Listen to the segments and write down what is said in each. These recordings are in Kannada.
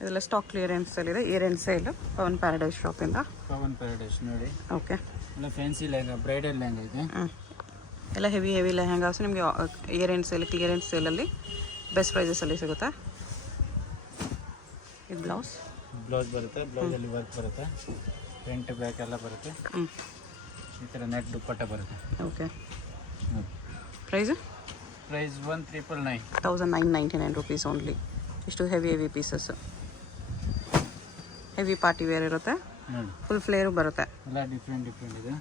ಇದೆಲ್ಲ ಸ್ಟಾಕ್ ಕ್ಲಿಯರೆನ್ಸ್ ಇದೆ. Year end sale Pavan paradise ಶಾಪಿಂದ. ಪವನ್ ಪ್ಯಾರಡೈಸ್ ನೋಡಿ. ಓಕೆ, ಎಲ್ಲ ಫ್ಯಾನ್ಸಿ ಲೆಹಂಗಾ, ಬ್ರೈಡಲ್ ಲೆಹಂಗಾ ಇದೆ. ಎಲ್ಲ ಹೆವಿ ಲೆಹಂಗಾಸ್ ನಿಮಗೆ ಇಯರ್ ಎಂಡ್ ಸೇಲ್, ಕ್ಲಿಯರೆನ್ಸ್ ಸೇಲಲ್ಲಿ ಬೆಸ್ಟ್ ಪ್ರೈಸಸಲ್ಲಿ ಸಿಗುತ್ತೆ. ಇದು ಬ್ಲೌಸ್ ಬರುತ್ತೆ. ಬ್ಲೌಸಲ್ಲಿ ವರ್ಕ್ ಬರುತ್ತೆ. ಫ್ರಂಟ್ ಬ್ಯಾಕ್ ಎಲ್ಲ ಬರುತ್ತೆ. ಈ ಥರ ನೆಟ್ ದುಪ್ಪಟ್ಟ ಬರುತ್ತೆ. Okay, price 1999 rupees only. ಇಷ್ಟು heavy pieces, heavy party wear ಇರುತ್ತೆ. ಫುಲ್ ಫ್ಲೇರು ಬರುತ್ತೆ. ಎಲ್ಲ ಡಿಫ್ರೆಂಟ್ ಇದೆ.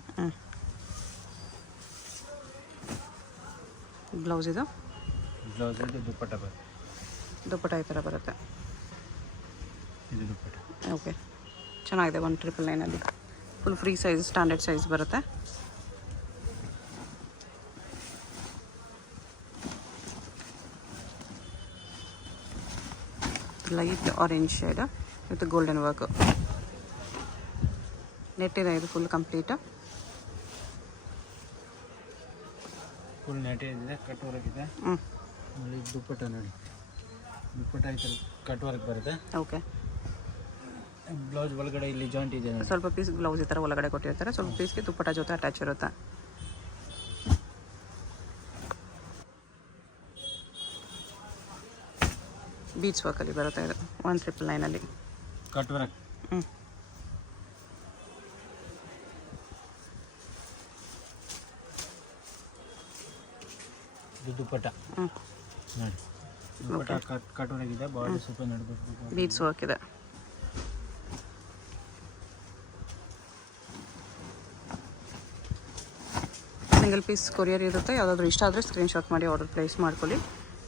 ಬ್ಲೌಸ್ ಇದು ದುಪ್ಪಟ್ಟ ಬರುತ್ತೆ. ದುಪ್ಪಟ್ಟ ಈ ಥರ ಬರುತ್ತೆ. ಇದು ದುಪ್ಪಟ್ಟ. ಓಕೆ, ಚೆನ್ನಾಗಿದೆ. 1999 full free size, standard size ಬರುತ್ತೆ. Light orange shade with golden work. Net ಇದೆ ಇದು ಫುಲ್ ಕಂಪ್ಲೀಟ್. ಫುಲ್ ನೆಟ್ ಇದೆ, ಕಟ್ ವರ್ಕ್ ಇದೆ. ಆಮೇಲೆ ದುಪ್ಪಟ್ಟ ನೋಡಿ, ದುಪ್ಪಟ್ಟ ಈ ಥರ ಕಟ್ ವರ್ಕ್ ಬರುತ್ತೆ. ಓಕೆ, ಬ್ಲೌಸ್ ಒಳಗಡೆ ಇಲ್ಲಿ ಜಾಯಿಂಟ್ ಇದೆ. ಸ್ವಲ್ಪ ಪೀಸ್ ಬ್ಲೌಸ್ ಈ ಥರ ಒಳಗಡೆ ಕೊಟ್ಟಿರ್ತಾರೆ. ಸ್ವಲ್ಪ ಪೀಸ್ಗೆ ದುಪ್ಪಟ್ಟ ಜೊತೆ ಅಟ್ಯಾಚ್ ಇರುತ್ತೆ. ಬೀಚ್ ವರ್ಕಲ್ಲಿ ಬರುತ್ತೆ ಇದು. 1999 ಕಟ್ ವರ್ಕ್. ಇದು ದುಪ್ಪಟ್ಟ ನೋಡಿ. ದುಪ್ಪಟ್ಟ ಕಟ್ ವರ್ಕ್ ಇದೆ. ಬಾರ್ಡರ್ ಸ್ವಲ್ಪ ನಡ್ಬೇಕು. ಬೀಚ್ ವರ್ಕ್ ಇದೆ. ಸಿಂಗಲ್ ಪೀಸ್ ಕೊರಿಯರ್ ಇರುತ್ತೆ. ಯಾವುದಾದ್ರೂ ಇಷ್ಟ ಆದರೆ ಸ್ಕ್ರೀನ್ಶಾಟ್ ಮಾಡಿ ಆರ್ಡರ್ ಪ್ಲೇಸ್ ಮಾಡ್ಕೊಳ್ಳಿ.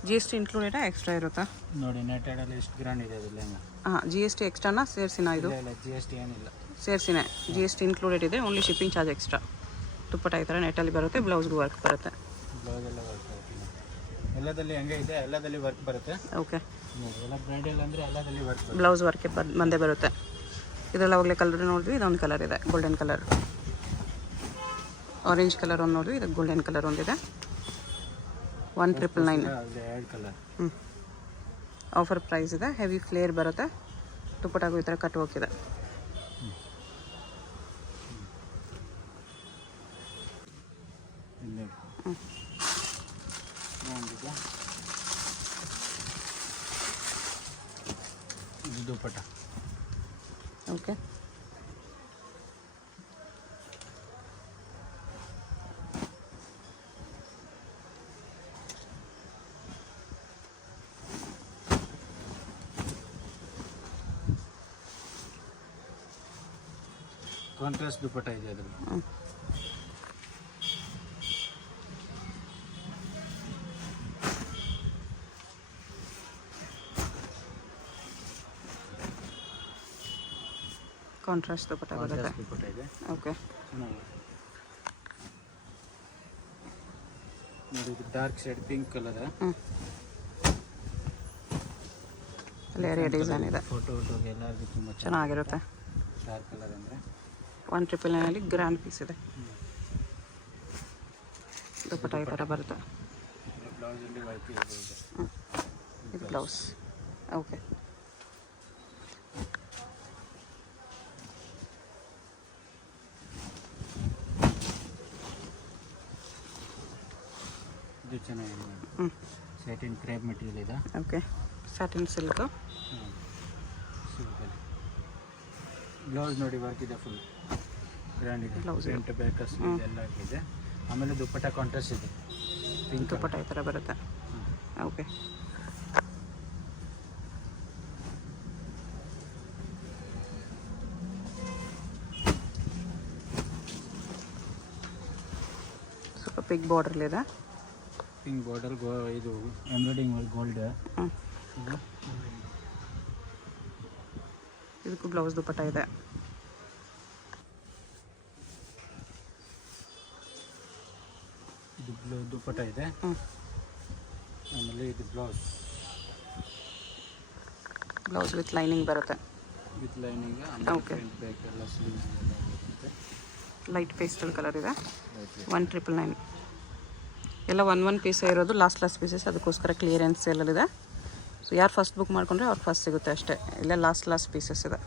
GST ಇನ್ಕ್ಲೂಡೆಡ್ ಎಕ್ಸ್ಟ್ರಾ ಇರುತ್ತಾ ನೋಡಿ. ನೆಟ್ಟೆಡಲ್ಲಿ ಎಷ್ಟು ಗ್ರ್ಯಾಂಡ್ ಇದೆ ಅದು ಲೆಹಂಗಾ. GST ಎಕ್ಸ್ಟ್ರಾನ ಸೇರಿಸಿನ? ಇದು GST ಏನಿಲ್ಲ, ಸೇರಿಸಿನೇ. GST ಇನ್ಕ್ಲೂಡೆಡ್ ಇದೆ, ಓನ್ಲಿ ಶಿಪ್ಪಿಂಗ್ ಚಾರ್ಜ್ ಎಕ್ಸ್ಟ್ರಾ. ದುಪ್ಪಟ್ಟ ಈ ಥರ ನೆಟ್ಟಲ್ಲಿ ಬರುತ್ತೆ. ಬ್ಲೌಸ್ಗೂ ವರ್ಕ್ ಬರುತ್ತೆ. ಬ್ಲೌಸ್ ಎಲ್ಲ ವರ್ಕ್ ಬರುತ್ತೆ. ಎಲ್ಲದಲ್ಲಿ ಹಂಗೆ ಇದೆ, ಎಲ್ಲದಲ್ಲಿ ವರ್ಕ್ ಬರುತ್ತೆ. ಓಕೆ, ಎಲ್ಲ ಬ್ರೈಡಲ್ ಅಂದರೆ ಎಲ್ಲದಲ್ಲಿ ವರ್ಕ್ ಬರುತ್ತೆ. ಬ್ಲೌಸ್ ವರ್ಕೆ ಬಂದೇ ಬರುತ್ತೆ. ಇದರಲ್ಲಿ ಅವಾಗಲೇ ಕಲರ್ ನೋಡಿದ್ವಿ. ಇದೊಂದು ಕಲರ್ ಇದೆ, ಗೋಲ್ಡನ್ ಕಲರ್. ಆರೆಂಜ್ ಕಲರ್ ಒಂದು ನೋಡಿದ್ವಿ. ಇದು ಗೋಲ್ಡನ್ ಕಲರ್ ಒಂದಿದೆ. 1999 ಕಲರ್. ಆಫರ್ ಪ್ರೈಸ್ ಇದೆ. ಹೆವಿ ಫ್ಲೇರ್ ಬರುತ್ತೆ. ದುಪ್ಪಟ್ಟಾಗೂ ಈ ಥರ ಕಟ್ ಹೋಗಿದೆ. ಇದು ದುಪ್ಪಟ್ಟ. ಓಕೆ, ಕಾಂಟ್ರಾಸ್ಟ್ ದುಪ್ಪಟ್ಟ ಇದೆ ಅದರಲ್ಲಿ. ಕಾಂಟ್ರಾಸ್ಟ್ ದುಪ್ಪಟ್ಟ ಬರುತ್ತೆ. ದುಪ್ಪಟ್ಟ ಇದೆ. ಓಕೆ, ಚೆನ್ನಾಗಿದೆ ನೋಡಿ. ಇದು dark shade pink colour. Leheriya design ಇದೆ. ಫೋಟೋಗೆ ಎಲ್ಲರಿಗೂ ತುಂಬ ಚೆನ್ನಾಗಿರುತ್ತೆ. ಡಾರ್ಕ್ ಕಲರ್ ಅಂದರೆ 1999 ಗ್ರ್ಯಾಂಡ್ ಪೀಸ್ ಇದೆ. ದುಪ್ಪಟ್ಟ ಈ ಥರ ಬರುತ್ತೆ. ಬ್ಲೌಸಲ್ಲಿ ವರ್ಕ್ ಇದೆ. ಇದು ಬ್ಲೌಸ್. ಓಕೆ, ಇದು ಚೆನ್ನಾಗಿದೆ. ಸ್ಯಾಟಿನ್ ಕ್ರೇಪ್ ಮೆಟೀರಿಯಲ್ ಇದೆ. Okay, satin silk. ಸಿಲ್ಕಲ್ಲಿ ಬ್ಲೌಸ್ ನೋಡಿ ವರ್ಕ್ ಇದೆ. ಫುಲ್ ಗ್ರ್ಯಾಂಡ್ ಇದೆ. ಬ್ಲೌಸ್ ಫ್ರಂಟ್ ಬ್ಯಾಕ್ ಸ್ಲೀವ್ ಎಲ್ಲ ಇದೆ. ಆಮೇಲೆ ದುಪ್ಪಟ್ಟ ಕಾಂಟ್ರಾಸ್ಟ್ ಇದೆ. ಪಿಂಕ್ ದುಪ್ಪಟ್ಟ ಈ ಥರ ಬರುತ್ತೆ. ಓಕೆ, ಸ್ವಲ್ಪ ಪಿಗ್ ಬಾರ್ಡರ್ಲಿದೆ. Pink border. ಇದು ಎಂಬ್ರಾಯ್ಡಿಂಗ್ ವರ್ಕ್ ಗೋಲ್ಡ್. ಇದಕ್ಕೂ ಬ್ಲೌಸ್ ದುಪ್ಪಟ್ಟ ಇದೆ. ಇದು ದುಪ್ಪಟ್ಟ ಇದೆ. ಆಮೇಲೆ ಇದು ಬ್ಲೌಸ್ ವಿತ್ ಲೈನಿಂಗ್ ಬರುತ್ತೆ. With lining. ಓಕೆ, ಬ್ಯಾಕ್ ಎಲ್ಲ ಸ್ಲೀವ್ಸ್ ಲೈಟ್ ಪೇಸ್ಟಲ್ ಕಲರ್ ಇದೆ. 1999 ಎಲ್ಲ 1 ಪೀಸೇ ಇರೋದು. ಲಾಸ್ಟ್ ಪೀಸಸ್, ಅದಕ್ಕೋಸ್ಕರ ಕ್ಲಿಯರೆನ್ಸ್ ಸೇಲಲ್ಲಿದೆ. ಸೊ ಯಾರು ಫಸ್ಟ್ ಬುಕ್ ಮಾಡ್ಕೊಂಡ್ರೆ ಅವ್ರು ಫಸ್ಟ್ ಸಿಗುತ್ತೆ ಅಷ್ಟೇ. ಇಲ್ಲೇ ಲಾಸ್ಟ್ ಪೀಸಸ್ ಇದೆ.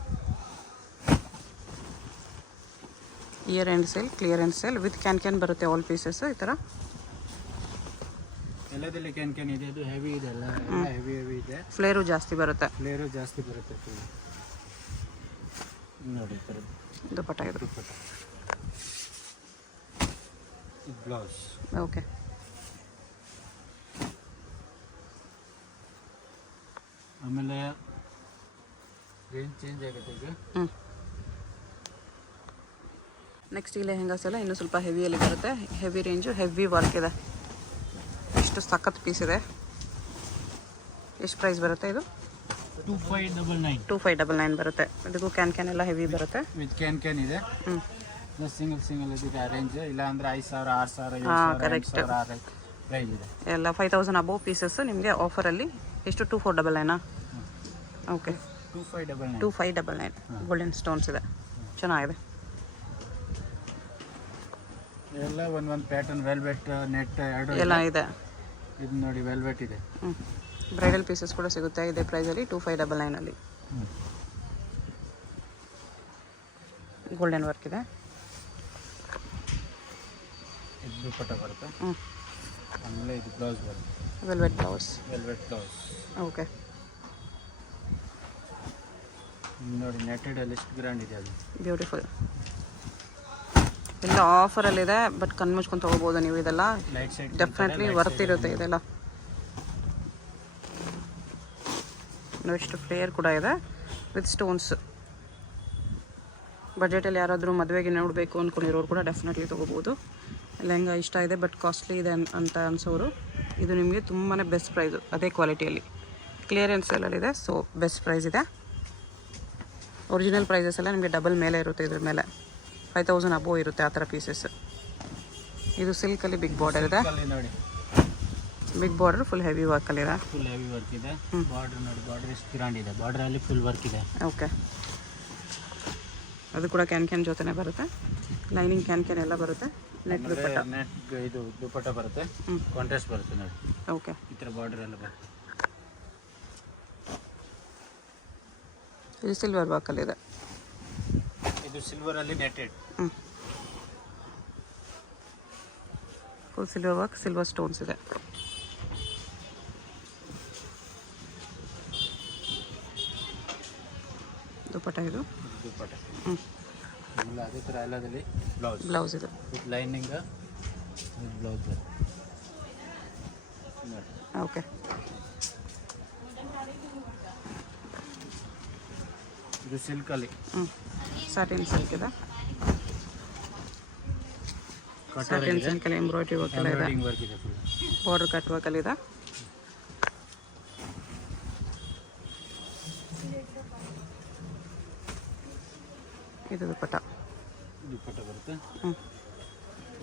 Year end sale, clearance sale with can ಬರುತ್ತೆ ಆಲ್ ಪೀಸಸ್. ಈ ಥರ ಎಲ್ಲದಲ್ಲಿ ಕ್ಯಾನ್ ಇದೆ. ಇದು ಹೆವಿ ಇದೆ, ಎಲ್ಲ ಹೆವಿ ಇದೆ. ಫ್ಲೇರು ಜಾಸ್ತಿ ಬರುತ್ತೆ. ನೋಡಿ ಈ ಥರ ದುಪಟ್ಟ ಇದು. ದುಪ್ಪಟ್ಟ, ಇದು ಬ್ಲೌಸ್. ಓಕೆ. ಆಮೇಲೆ ರೇಂಜ್ ಚೇಂಜ್ ಆಗುತ್ತೆ ಈಗ. ನೆಕ್ಸ್ಟ್ ಈ ಲೆಹೆಂಗಾಸ್ ಎಲ್ಲ ಇನ್ನೂ ಸ್ವಲ್ಪ ಹೆವಿಯಲ್ಲಿ ಬರುತ್ತೆ. ಹೆವಿ ರೇಂಜು, ಹೆವಿ ವರ್ಕ್ ಇದೆ. ಎಷ್ಟು ಸಖತ್ ಪೀಸ್ ಇದೆ. ಎಷ್ಟು ಪ್ರೈಸ್ ಬರುತ್ತೆ ಇದು? 2599. 2599 ಬರುತ್ತೆ. ಇದಕ್ಕೂ ಕ್ಯಾನ್ ಎಲ್ಲ ಹೆವಿ ಬರುತ್ತೆ. ವಿತ್ ಕ್ಯಾನ್ ಇದೆ. ಸಿಂಗಲ್ ಇದಕ್ಕೆ ಅರೇಂಜ್ ಇಲ್ಲ ಅಂದ್ರೆ 5000, 6000, 7000 ಪ್ರೈಸ್ ಇದೆ. ಎಲ್ಲ 5000 ಅಬೋವ್ ಪೀಸಸ್ ನಿಮಗೆ ಆಫರಲ್ಲಿ. ಎಷ್ಟು? 2499. ಓಕೆ, 2599. ಗೋಲ್ಡನ್ ಸ್ಟೋನ್ಸ್ ಇದೆ, ಚೆನ್ನಾಗಿದೆ. ಎಲ್ಲ ಒಂದು ಪ್ಯಾಟರ್ನ್ ವೆಲ್ವೆಟ್ ನೆಟ್ ಎರಡು ಎಲ್ಲ ಇದೆ. ಇದು ನೋಡಿ ವೆಲ್ವೆಟ್ ಇದೆ. ಬ್ರೈಡಲ್ ಪೀಸಸ್ ಕೂಡ ಸಿಗುತ್ತೆ ಇದೇ ಪ್ರೈಸಲ್ಲಿ 2599ಅಲ್ಲಿ. ಗೋಲ್ಡನ್ ವರ್ಕ್ ಇದೆ. ಇದು ದುಪಟ್ಟ ಬರುತ್ತೆ. ಆಮೇಲೆ ಇದು ಬ್ಲೌಸ್ ಬರುತ್ತೆ. Velvet blouse. ಓಕೆ. ನೋಡಿ ನೆಟೆಡ್ ಅಲ್ಲಿ ಎಷ್ಟು ಗ್ರ್ಯಾಂಡ್ ಇದೆ ಅದು. ಬ್ಯೂಟಿಫುಲ್. ಎಲ್ಲ ಆಫರಲ್ಲಿದೆ, ಬಟ್ ಕಣ್ಣು ಮುಚ್ಕೊಂಡು ತೊಗೋಬೋದು ನೀವು. ಇದೆಲ್ಲ ಲೈಟ್ ಸೈಡ್ ಡೆಫಿನೆಟ್ಲಿ ವರ್ತ್ ಇರುತ್ತೆ ಇದೆಲ್ಲ. ನೆಕ್ಸ್ಟ್ ಫ್ಲೇಯರ್ ಕೂಡ ಇದೆ ವಿತ್ ಸ್ಟೋನ್ಸ್. ಬಜೆಟಲ್ಲಿ ಯಾರಾದರೂ ಮದುವೆಗೆ ನೋಡಬೇಕು ಅಂದ್ಕೊಂಡಿರೋರು ಕೂಡ ಡೆಫಿನೆಟ್ಲಿ ತೊಗೋಬೋದು. ಲೆಹಂಗಾ ಇಷ್ಟ ಇದೆ ಬಟ್ ಕಾಸ್ಟ್ಲಿ ಇದೆ ಅಂತ ಅನಿಸೋರು ಇದು ನಿಮಗೆ ತುಂಬಾ ಬೆಸ್ಟ್ ಪ್ರೈಸು. ಅದೇ ಕ್ವಾಲಿಟಿಯಲ್ಲಿ ಕ್ಲಿಯರೆನ್ಸ್ ಸೇಲಲ್ಲಿದೆ. ಸೊ ಬೆಸ್ಟ್ ಪ್ರೈಸ್ ಇದೆ. ಒರಿಜಿನಲ್ ಪ್ರೈಸಸ್ ಎಲ್ಲ ನಿಮಗೆ ಡಬಲ್ ಮೇಲೆ ಇರುತ್ತೆ. ಇದ್ರ ಮೇಲೆ 5000 ಅಬೋವ್ ಇರುತ್ತೆ ಆ ಥರ ಪೀಸಸ್. ಇದು ಸಿಲ್ಕಲ್ಲಿ ಬಿಗ್ ಬಾರ್ಡರ್ ಇದೆ. ನೋಡಿ ಬಿಗ್ ಬಾರ್ಡರ್ ಫುಲ್ ಹೆವಿ ವರ್ಕಲ್ಲಿದೆ. ಫುಲ್ ಹೆವಿ ವರ್ಕ್ ಇದೆ. ಬಾರ್ಡರ್ ನೋಡಿ, ಬಾರ್ಡರ್ ಎಷ್ಟು ಗ್ರ್ಯಾಂಡ್ ಇದೆ. ಬಾರ್ಡರಲ್ಲಿ ಫುಲ್ ವರ್ಕ್ ಇದೆ. ಓಕೆ. ಅದು ಕೂಡ ಕ್ಯಾನ್ ಜೊತೆನೇ ಬರುತ್ತೆ. ಲೈನಿಂಗ್ ಕ್ಯಾನ್ ಎಲ್ಲ ಬರುತ್ತೆ. ನೆಟ್ ದುಪಟ್ಟ. ನೆಟ್ ಇದು ದುಪಟ್ಟ ಬರುತ್ತೆ. ಕಾಂಟ್ರಾಸ್ಟ್ ಬರುತ್ತೆ ನೋಡಿ. ಓಕೆ. ಈ ಥರ ಬಾರ್ಡರ್ ಎಲ್ಲ ಬರುತ್ತೆ. ಇದು ಸಿಲ್ವರ್ ವರ್ಕಲ್ಲಿದೆ. ಇದು ಸಿಲ್ವರ್ ಅಲ್ಲಿ netted. Full silver work, silver stones ಇದೆ. ದುಪಟ್ಟ ಇದು. ದುಪಟ್ಟ. ಆಮೇಲೆ ಅದೇ ಥರ ಎಲ್ಲದಲ್ಲಿ ಬ್ಲೌಸ್ ಇದು. ವಿತ್ ಲೈನಿಂಗ್ ಬ್ಲೌಸ್ ಬರುತ್ತೆ. ಓಕೆ. ಇದು ಸಿಲ್ಕಲ್ಲಿ. ಸಾಟಿನ್ ಸಿಲ್ಕ್ ಇದೆ. ಸಾಟಿನ್ ಸಿಲ್ಕಲ್ಲಿ ಎಂಬ್ರಾಯ್ಡ್ರಿ ವರ್ಕ್ ಎಲ್ಲ ಇದೆ. ವರ್ಕ್ ಇದೆ. ಫುಲ್ ಬಾರ್ಡರ್ ಕಟ್ ವರ್ಕಲ್ಲಿ ಇದೆ. ಇದು ದುಪಟ್ಟ. ದುಪಟ್ಟ ಬರುತ್ತೆ.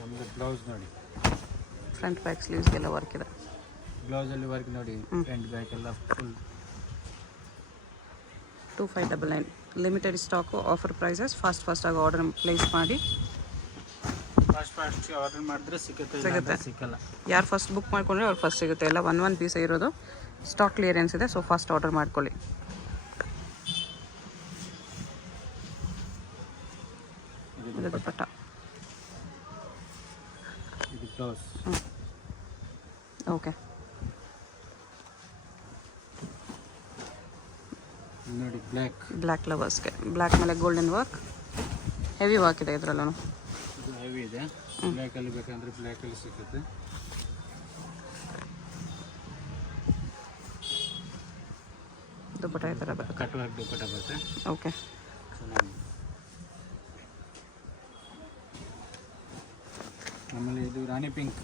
ಆಮೇಲೆ ಬ್ಲೌಸ್ ನೋಡಿ, ಫ್ರಂಟ್ ಬ್ಯಾಕ್ ಸ್ಲೀವ್ಸ್ಗೆಲ್ಲ ವರ್ಕ್ ಇದೆ. ಬ್ಲೌಸಲ್ಲಿ ವರ್ಕ್ ನೋಡಿ, ಫ್ರಂಟ್ ಬ್ಯಾಕ್ ಎಲ್ಲ full. 2599. Limited stock, offer prices. ಫಾಸ್ಟಾಗಿ ಆರ್ಡರ್ ಪ್ಲೇಸ್ ಮಾಡಿ. ಫಾಸ್ಟ್ ಆರ್ಡರ್ ಮಾಡಿದ್ರೆ ಸಿಗುತ್ತೆ. ಸಿಕ್ಕಲ್ಲ. ಯಾರು ಫಸ್ಟ್ ಬುಕ್ ಮಾಡ್ಕೊಂಡ್ರೆ ಅವ್ರು ಫಸ್ಟ್ ಸಿಗುತ್ತೆ. ಎಲ್ಲ ಒಂದು ಪೀಸ್ ಇರೋದು. ಸ್ಟಾಕ್ ಕ್ಲಿಯರೆನ್ಸ್ ಇದೆ. ಸೊ ಫಾಸ್ಟ್ ಆರ್ಡರ್ ಮಾಡ್ಕೊಳ್ಳಿ. ಇದು ದುಪಟ್ಟ. ಇದು ಬ್ಲೌಸ್. ಓಕೆ. ನೋಡಿ ಬ್ಲ್ಯಾಕ್ ಲವರ್ಸ್ಗೆ ಬ್ಲ್ಯಾಕ್ ಮೇಲೆ ಗೋಲ್ಡನ್ ವರ್ಕ್, ಹೆವಿ ವರ್ಕ್ ಇದೆ ಇದರಲ್ಲೂ. ಇದು ಹೆವಿ ಇದೆ. ಬ್ಲ್ಯಾಕಲ್ಲಿ ಬೇಕಂದ್ರೆ ಬ್ಲ್ಯಾಕಲ್ಲಿ ಸಿಗುತ್ತೆ. ದುಪಟ್ಟ ಈ ಥರ ಬರುತ್ತೆ. ಕಟ್ ವರ್ಕ್ ದುಪಟ್ಟ ಬರುತ್ತೆ. ಓಕೆ. ಆಮೇಲೆ ಇದು ರಾಣಿ ಪಿಂಕ್.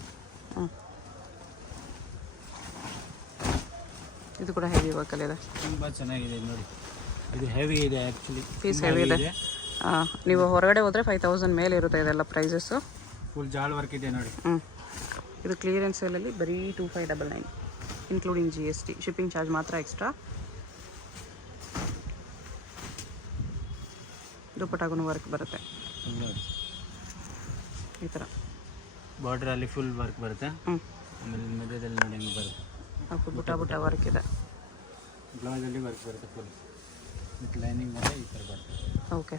ಇದು ಕೂಡ ಹೆವಿ ವರ್ಕಲ್ಲಿದೆ. ತುಂಬ ಚೆನ್ನಾಗಿದೆ ನೋಡಿ. ಇದು ಹೆವಿ ಇದೆ ಆ್ಯಕ್ಚುಲಿ. ಪೀಸ್ ಹೆವಿ ಇದೆ. ನೀವು ಹೊರಗಡೆ ಹೋದರೆ 5000 ಮೇಲೆ ಇರುತ್ತೆ ಇದೆಲ್ಲ ಪ್ರೈಸಸ್ಸು. ಫುಲ್ ಜಾಲ್ ವರ್ಕ್ ಇದೆ ನೋಡಿ. ಇದು ಕ್ಲಿಯರೆನ್ಸ್ ಸೇಲಲ್ಲಿ ಬರೀ 2599 ಇನ್ಕ್ಲೂಡಿಂಗ್ GST. ಶಿಪ್ಪಿಂಗ್ ಚಾರ್ಜ್ ಮಾತ್ರ ಎಕ್ಸ್ಟ್ರಾ. ದುಪಟ್ಟಾಗೂ ವರ್ಕ್ ಬರುತ್ತೆ ಈ ಥರ. ಬಾರ್ಡ್ರಲ್ಲಿ ಫುಲ್ ವರ್ಕ್ ಬರುತ್ತೆ. ಆಮೇಲೆ ಮಧ್ಯದಲ್ಲಿ ನೋಡಿ ಹೆಂಗೆ ಬರುತ್ತೆ. ಬುಟ್ಟ ವರ್ಕ್ ಇದೆ. ಬ್ಲೌಸಲ್ಲಿ ವರ್ಕ್ ಬರುತ್ತೆ ಫುಲ್ ವಿತ್ ಲೈನಿಂಗ್ ಮೇಲೆ ಈ ಥರ ಬರುತ್ತೆ. ಓಕೆ.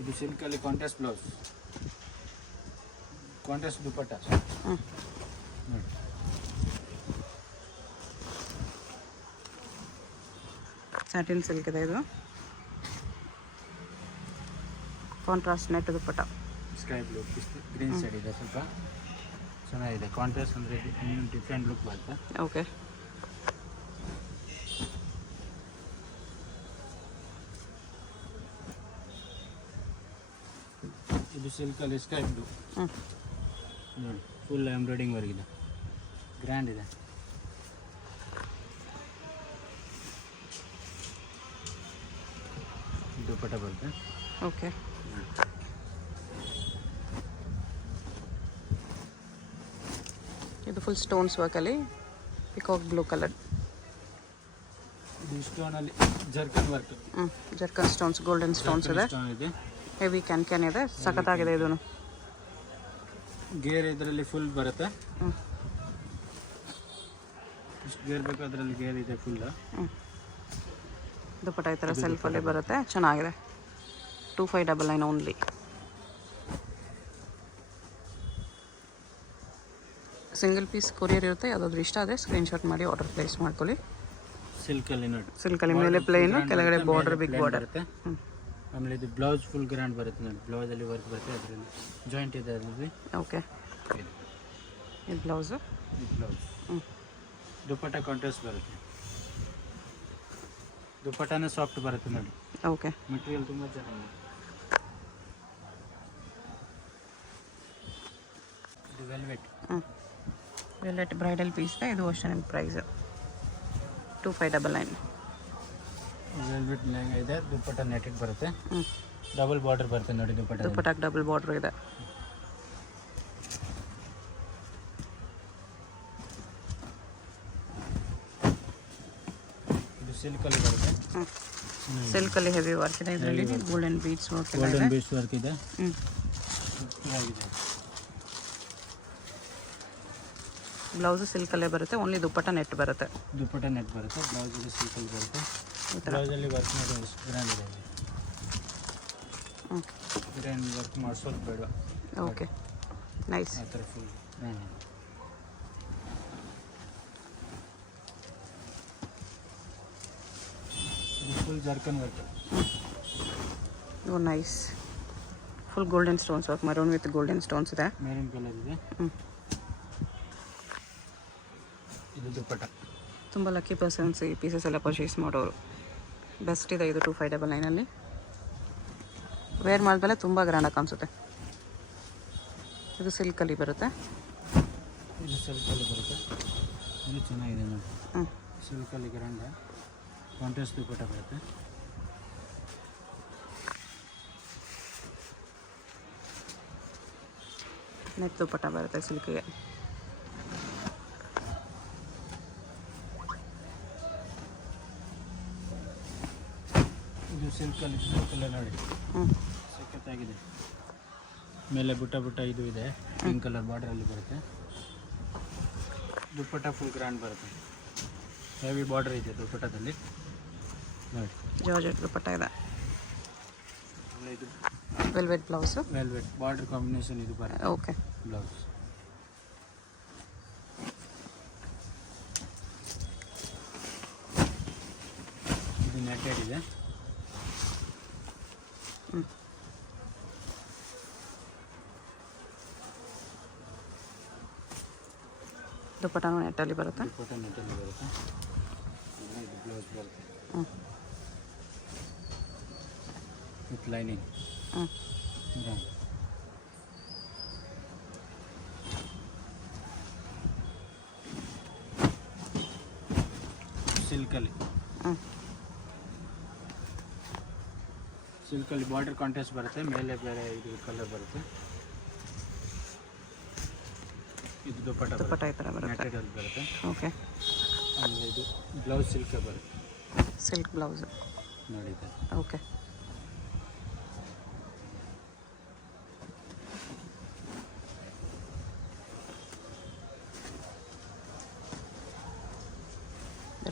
ಇದು ಸಿಲ್ಕಲ್ಲಿ ಕಾಂಟ್ರಾಸ್ಟ್ ಬ್ಲೌಸ್, ಕಾಂಟ್ರಾಸ್ಟ್ ದುಪ್ಪಟ್ಟ ನೋಡಿ. ಸ್ಯಾಟಿನ್ ಸಿಲ್ಕ್ ಇದೆ ಇದು. ಕಾಂಟ್ರಾಸ್ಟ್ ನೆಟ್ ದುಪ್ಪಟ್ಟ. ಸ್ಕೈ ಬ್ಲೂ ಗ್ರೀನ್ ಸೈಡ್ ಇದೆ, ಸ್ವಲ್ಪ ಚೆನ್ನಾಗಿದೆ. ಕಾಂಟ್ರಾಸ್ಟ್ ಅಂದರೆ ಇನ್ನೂ ಡಿಫ್ರೆಂಟ್ ಲುಕ್ ಬರುತ್ತೆ. ಓಕೆ. ಇದು ಸಿಲ್ಕಲ್ಲಿ ಸ್ಕೈ ಬ್ಲೂ ನೋಡಿ, ಫುಲ್ ಎಂಬ್ರಾಯ್ಡಿಂಗ್ ವರ್ಕ್ ಇದೆ, ಗ್ರ್ಯಾಂಡ್ ಇದೆ. ದುಪ್ಪಟ್ಟ ಬರುತ್ತೆ. ಓಕೆ. ಇದು ಫುಲ್ ಸ್ಟೋನ್ಸ್ ವರ್ಕಲ್ಲಿ ಪಿಕಾಕ್ ಬ್ಲೂ ಕಲರ್. ಇದು ಸ್ಟೋನಲ್ಲಿ zircon work. Zircon stones, golden stones ಇದೆ. ಸ್ಟೋನ್ ಇದೆ, ಹೆವಿ ಕ್ಯಾನ್ ಇದೆ, ಸಖತ್ತಾಗಿದೆ ಇದೂ. ಗೇರ್ ಇದರಲ್ಲಿ ಫುಲ್ ಬರುತ್ತೆ. ಇಷ್ಟು ಗೇರ್ ಬೇಕು ಅದರಲ್ಲಿ ಗೇರ್ ಇದೆ ಫುಲ್. ದುಪ್ಪಟ್ಟ ಈ ಥರ ಸೆಲ್ಫಲ್ಲಿ ಬರುತ್ತೆ, ಚೆನ್ನಾಗಿದೆ. 2599 ಓನ್ಲಿ. ಸಿಂಗಲ್ ಪೀಸ್ ಕೊರಿಯರ್ ಇರುತ್ತೆ. ಯಾವುದಾದ್ರೂ ಇಷ್ಟ ಆದರೆ ಸ್ಕ್ರೀನ್ಶಾಟ್ ಮಾಡಿ ಆರ್ಡರ್ ಪ್ಲೇಸ್ ಮಾಡ್ಕೊಳ್ಳಿ. ಸಿಲ್ಕಲ್ಲಿ ನೋಡಿ, ಸಿಲ್ಕಲ್ಲಿ ಮೇಲೆ ಪ್ಲೇನು, ಕೆಳಗಡೆ ಬಾರ್ಡರ್, ಬಿಗ್ ಬಾರ್ಡರ್ ಬರುತ್ತೆ. ಆಮೇಲೆ ಇದು ಬ್ಲೌಸ್ ಫುಲ್ ಗ್ರ್ಯಾಂಡ್ ಬರುತ್ತೆ ನೋಡಿ, ಬ್ಲೌಸಲ್ಲಿ ವರ್ಕ್ ಬರುತ್ತೆ, ಅದರಲ್ಲಿ ಜಾಯಿಂಟ್ ಇದೆ ಅದರಲ್ಲಿ. ಓಕೆ. ಇದು ಬ್ಲೌಸು, ಇದು ಬ್ಲೌಸ್. ದುಪ್ಪಟ್ಟ ಕಾಂಟ್ರಾಸ್ಟ್ ಬರುತ್ತೆ, ದುಪ್ಪಟ್ಟನೇ ಸಾಫ್ಟ್ ಬರುತ್ತೆ ನೋಡಿ. ಓಕೆ. ಮೆಟೀರಿಯಲ್ ತುಂಬ ಚೆನ್ನಾಗಿದೆ. ಇದು ವೆಲ್ವೆಟ್. ವೆಲ್ವೆಟ್ ಬ್ರೈಡಲ್ ಪೀಸ್ ಇದೆ. ಇದು ಅಷ್ಟೇ ನಿಮ್ಮ ಪ್ರೈಸ್ 2599. ವೆಲ್ವೆಟ್ ಲೆಹಂಗಾ ಇದೆ, ದುಪ್ಪಟ್ಟ ನೆಟೆಡ್ ಬರುತ್ತೆ, ಡಬಲ್ ಬಾರ್ಡರ್ ಬರುತ್ತೆ ನೋಡಿ. ದುಪ್ಪಟ್ಟಕ್ಕೆ ಡಬಲ್ ಬಾರ್ಡರ್ ಇದೆ. ಇದು ಸಿಲ್ಕಲ್ಲಿ ಬರುತ್ತೆ. ಸಿಲ್ಕಲ್ಲಿ ಹೆವಿ ವರ್ಕ್ ಇದೆ. ಇದರಲ್ಲಿ ಗೋಲ್ಡನ್ ಬೀಡ್ಸ್ ವರ್ಕ್ ಇದೆ. ಗೋಲ್ಡನ್ ಬೀಡ್ಸ್ ವರ್ಕ್ ಇದೆ. ಬ್ಲೌಸು ಸಿಲ್ಕಲ್ಲೇ ಬರುತ್ತೆ, ಓನ್ಲಿ ದುಪ್ಪಟ್ಟ ನೆಟ್ ಬರುತ್ತೆ. ದುಪ್ಪಟ್ಟ ನೆಟ್ ಬರುತ್ತೆ, ಬ್ಲೌಸಲ್ಲಿ ಸಿಲ್ಕಲ್ಲಿ ಬರುತ್ತೆ. ಬ್ಲೌಸಲ್ಲಿ ವರ್ಕ್ ಮಾಡಿ ಗ್ರ್ಯಾಂಡ್ ಇದೆ. ಗ್ರ್ಯಾಂಡ್ ವರ್ಕ್ ಮಾಡಿಸೋದು ಬೇಡ. Okay, nice. ಆ ಥರ ಫುಲ್ ಗ್ರ್ಯಾಂಡ್ ಇದೆ. ಇದು full zircon work. Oh nice. Full golden stones work, maroon with golden stones ಇದೆ. ಮೆರೂನ್ ಕಲರ್ ಇದೆ. ಇದು ದುಪ್ಪಟ್ಟ. ತುಂಬ ಲಕ್ಕಿ ಪರ್ಸನ್ಸ್ ಈ ಪೀಸಸ್ ಎಲ್ಲ ಪರ್ಚೇಸ್ ಮಾಡೋರು. ಬೆಸ್ಟ್ ಇದೆ ಇದು 2599. ವೇರ್ ಮಾಡಿದ್ಮೇಲೆ ತುಂಬ ಗ್ರ್ಯಾಂಡಾಗಿ ಕಾಣಿಸುತ್ತೆ. ಇದು ಸಿಲ್ಕಲ್ಲಿ ಬರುತ್ತೆ. ಇದು ಸಿಲ್ಕಲ್ಲಿ ಬರುತ್ತೆ, ಇದು ಚೆನ್ನಾಗಿದೆ ನೋಡಿ. ಸಿಲ್ಕಲ್ಲಿ ಗ್ರ್ಯಾಂಡ್ ಕಾಂಟ್ರಾಸ್ಟ್ ದುಪ್ಪಟ್ಟ ಬರುತ್ತೆ. ನೆಟ್ ದುಪ್ಪಟ್ಟ ಬರುತ್ತೆ ಸಿಲ್ಕಿಗೆ. ಇದು ಸಿಲ್ಕಲ್ಲಿ ಬ್ಲೂ ಕಲರ್ ನೋಡಿ, ಸಖತ್ತಾಗಿದೆ. ಮೇಲೆ ಬುಟ್ಟ ಇದು ಇದೆ, ಪಿಂಕ್ ಕಲರ್ ಬಾರ್ಡರಲ್ಲಿ ಬರುತ್ತೆ. ದುಪ್ಪಟ್ಟ ಫುಲ್ ಗ್ರ್ಯಾಂಡ್ ಬರುತ್ತೆ, ಹೆವಿ ಬಾರ್ಡರ್ ಇದೆ ದುಪ್ಪಟ್ಟದಲ್ಲಿ ನೋಡಿ. ಜಾರ್ಜೆಟ್ ದುಪ್ಪಟ್ಟ ಇದೆ. ಆಮೇಲೆ ಇದು velvet blouse, velvet border combination ಇದು ಬರುತ್ತೆ. ಓಕೆ. ಬ್ಲೌಸ್ ಇದು ನೆಟ್ಟೆಡ್ ಇದೆ. ದುಪ್ಪಟ್ಟನೂ ನೆಟ್ಟಲ್ಲಿ ಬರುತ್ತೆ. ದುಪ್ಪಟ್ಟ ನೆಟ್ಟಲ್ಲಿ ಬರುತ್ತೆ. ಇದು ಬ್ಲೌಸ್ ಬರುತ್ತೆ ವಿತ್ ಲೈನಿಂಗ್. ಸಿಲ್ಕಲ್ಲಿ ಬಾರ್ಡರ್ ಕಾಂಟ್ರಾಸ್ಟ್ ಬರುತ್ತೆ, ಮೇಲೆ ಬೇರೆ ಇದು ಕಲರ್ ಬರುತ್ತೆ. ಇದು ದುಪ್ಪಟ್ಟ ಈ ಥರ ಬರುತ್ತೆ, ನೆಟ್ಟೆಡ್ ಬರುತ್ತೆ. ಓಕೆ. ಆಮೇಲೆ ಇದು ಬ್ಲೌಸ್ ಸಿಲ್ಕ್ ಬರುತ್ತೆ, ಸಿಲ್ಕ್ ಬ್ಲೌಸ್ ನೋಡಿದ್ದೆ. ಓಕೆ.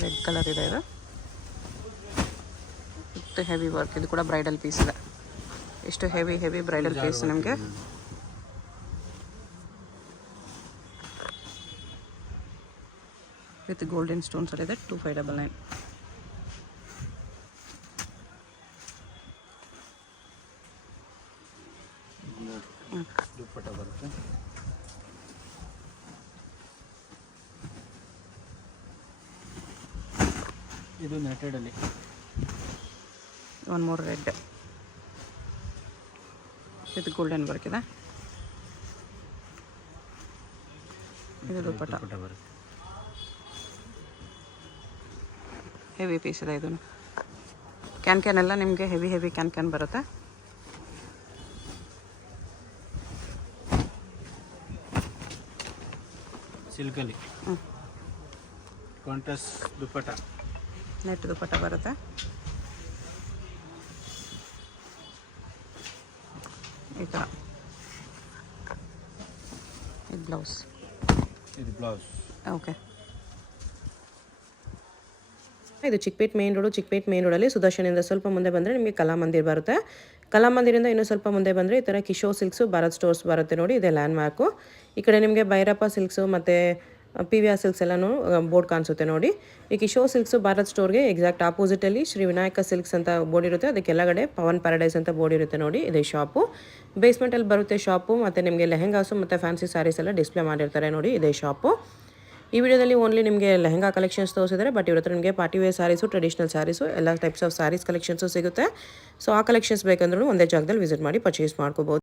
ರೆಡ್ ಕಲರ್ ಇದೆ ಇದು ವಿತ್ ಹೆವಿ ವರ್ಕ್. ಇದು ಕೂಡ ಬ್ರೈಡಲ್ ಪೀಸ್ ಇದೆ. ಎಷ್ಟು ಹೆವಿ ಬ್ರೈಡಲ್ ಪೀಸ್ ನಿಮಗೆ. ವಿತ್ ಗೋಲ್ಡನ್ ಸ್ಟೋನ್ಸ್ ಇದೆ 2599. ದುಪ್ಪಟ್ಟ ಬರುತ್ತೆ. ಇದು ನೆಟೆಡಲ್ಲಿ one more red with golden work ಇದೆ. ಇದು ದುಪ್ಪಟ್ಟ ಬರುತ್ತೆ. ಹೆವಿ ಪೀಸ್ ಇದೆ. ಇದು ಕ್ಯಾನ್ ಎಲ್ಲ ನಿಮಗೆ ಹೆವಿ ಕ್ಯಾನ್ ಬರುತ್ತೆ. ಸಿಲ್ಕಲ್ಲಿ ಕಾಂಟ್ರಾಸ್ಟ್ ದುಪ್ಪಟ್ಟ, ನೆಟ್ ದುಪ್ಪಟ್ಟ ಬರುತ್ತೆ. ಈ ಥರ ಇದು ಬ್ಲೌಸ್. ಇದು ಬ್ಲೌಸ್. ಓಕೆ. ಇದು ಚಿಕ್ಕಪೇಟ್ ಮೇನ್ ರೋಡಲ್ಲಿ ಸುದರ್ಶನಿಂದ ಸ್ವಲ್ಪ ಮುಂದೆ ಬಂದರೆ ನಿಮಗೆ ಕಲಾಮಂದಿರ್ ಬರುತ್ತೆ. ಕಲಾಮಂದಿರಿಂದ ಇನ್ನೂ ಸ್ವಲ್ಪ ಮುಂದೆ ಬಂದರೆ ಈ ಥರ ಕಿಶೋರ್ ಸಿಲ್ಕ್ಸು ಭಾರತ್ ಸ್ಟೋರ್ಸ್ ಬರುತ್ತೆ ನೋಡಿ. ಇದೆ ಲ್ಯಾಂಡ್ ಮಾರ್ಕು. ಈ ಕಡೆ ನಿಮಗೆ ಭೈರಪ್ಪ ಸಿಲ್ಕ್ಸು ಮತ್ತು PVR ಸಿಲ್ಕ್ಸ್ ಎಲ್ಲನೂ ಬೋರ್ಡ್ ಕಾಣಿಸುತ್ತೆ ನೋಡಿ. ಈ ಕಿಶೋರ್ ಸಿಲ್ಕ್ಸು ಭಾರತ್ ಸ್ಟೋರ್ಗೆ ಎಕ್ಸಾಕ್ಟ್ ಆಪೋಸಿಟಲ್ಲಿ ಶ್ರೀ ವಿನಾಯಕ ಸಿಲ್ಕ್ಸ್ ಅಂತ ಬೋರ್ಡ್ ಇರುತ್ತೆ. ಅದಕ್ಕೆ ಕೆಳಗಡೆ ಪವನ್ ಪ್ಯಾರಡೈಸ್ ಅಂತ ಬೋರ್ಡ್ ಇರುತ್ತೆ ನೋಡಿ. ಇದೆ ಶಾಪು. ಬೇಸ್ಮೆಂಟಲ್ಲಿ ಬರುತ್ತೆ ಶಾಪು. ಮತ್ತು ನಿಮಗೆ ಲೆಹೆಂಗಾಸು ಮತ್ತು ಫ್ಯಾನ್ಸಿ ಸ್ಯಾರೀಸ್ ಎಲ್ಲ ಡಿಸ್ಪ್ಲೇ ಮಾಡಿರ್ತಾರೆ ನೋಡಿ. ಇದೆ ಶಾಪು. ಈ ವಿಡಿಯೋದಲ್ಲಿ ಓನ್ಲಿ ನಿಮಗೆ ಲೆಹಂಗಾ ಕಲೆಕ್ಷನ್ಸ್ ತೋರಿಸಿದ್ದಾರೆ. ಬಟ್ ಇವ್ರ ಹತ್ರ ನಿಮಗೆ party wear sarees, traditional sarees, ಎಲ್ಲ ಟೈಪ್ಸ್ ಆಫ್ ಸ್ಯಾರೀಸ್ ಕಲೆಕ್ಷನ್ಸು ಸಿಗುತ್ತೆ. ಸೊ ಆ ಕಲೆಕ್ಷನ್ಸ್ ಬೇಕಂದ್ರೂ ಒಂದೇ ಜಾಗದಲ್ಲಿ ವಿಸಿಟ್ ಮಾಡಿ ಪರ್ಚೇಸ್ ಮಾಡ್ಕೋಬೋದು.